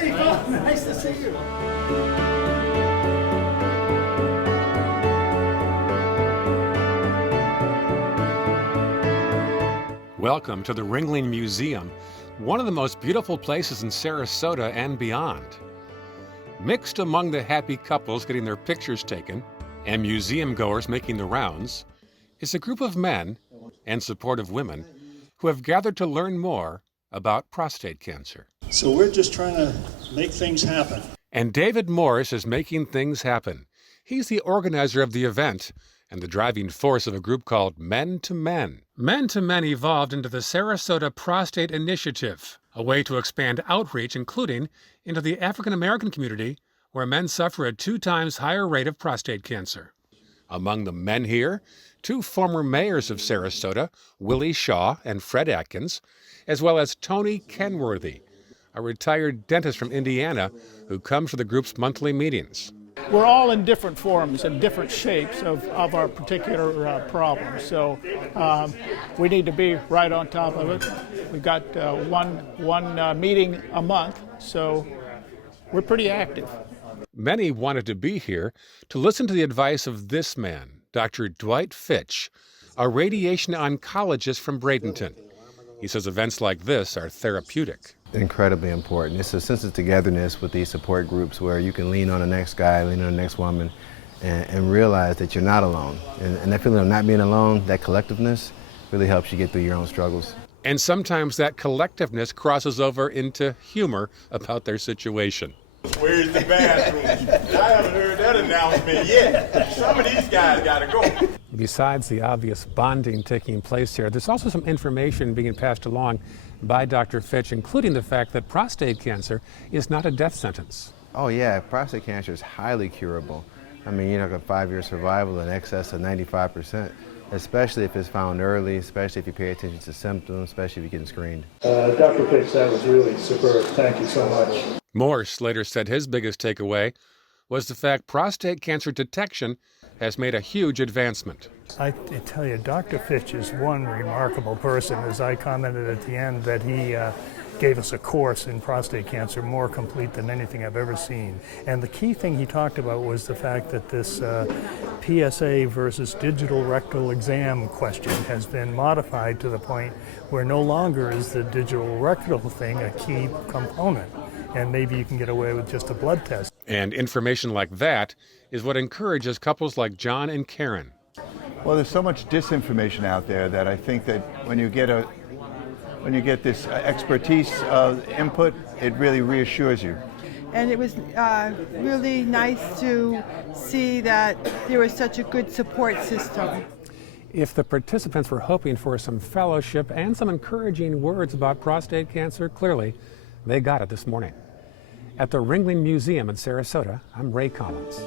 Hey, nice to see you. Welcome to the Ringling Museum, one of the most beautiful places in Sarasota and beyond. Mixed among the happy couples getting their pictures taken and museum goers making the rounds is a group of men and supportive women who have gathered to learn more about prostate cancer. So we're just trying to make things happen. And David Morris is making things happen. He's the organizer of the event and the driving force of a group called Men to Men. Men to Men evolved into the Sarasota Prostate Initiative, a way to expand outreach, including into the African American community, where men suffer a 2 times higher rate of prostate cancer. Among the men here, 2 former mayors of Sarasota, Willie Shaw and Fred Atkins, as well as Tony Kenworthy, a retired dentist from Indiana who comes to the group's monthly meetings. We're all in different forms and different shapes of our particular problem. So we need to be right on top of it. We've got one meeting a month, so we're pretty active. Many wanted to be here to listen to the advice of this man, Dr. Dwight Fitch, a radiation oncologist from Bradenton. He says events like this are therapeutic. Incredibly important. It's a sense of togetherness with these support groups where you can lean on the next guy, lean on the next woman, and realize that you're not alone. And that feeling of not being alone, that collectiveness, really helps you get through your own struggles. And sometimes that collectiveness crosses over into humor about their situation. Where's the bathroom? I haven't heard that announcement yet. Some of these guys gotta go. Besides the obvious bonding taking place here, there's also some information being passed along by Dr. Fitch, including the fact that prostate cancer is not a death sentence. Oh yeah, prostate cancer is highly curable. I mean, you're got a 5-year survival in excess of 95%, especially if it's found early, especially if you pay attention to symptoms, especially if you're getting screened. Dr. Fitch, that was really superb. Thank you so much. Morse later said his biggest takeaway was the fact prostate cancer detection has made a huge advancement. I tell you, Dr. Fitch is one remarkable person. As I commented at the end, that he gave us a course in prostate cancer more complete than anything I've ever seen. And the key thing he talked about was the fact that this PSA versus digital rectal exam question has been modified to the point where no longer is the digital rectal thing a key component. And maybe you can get away with just a blood test. And information like that is what encourages couples like John and Karen. Well, there's so much disinformation out there that I think that when you get this expertise input, it really reassures you. And it was really nice to see that there was such a good support system. If the participants were hoping for some fellowship and some encouraging words about prostate cancer, clearly they got it this morning. At the Ringling Museum in Sarasota, I'm Ray Collins.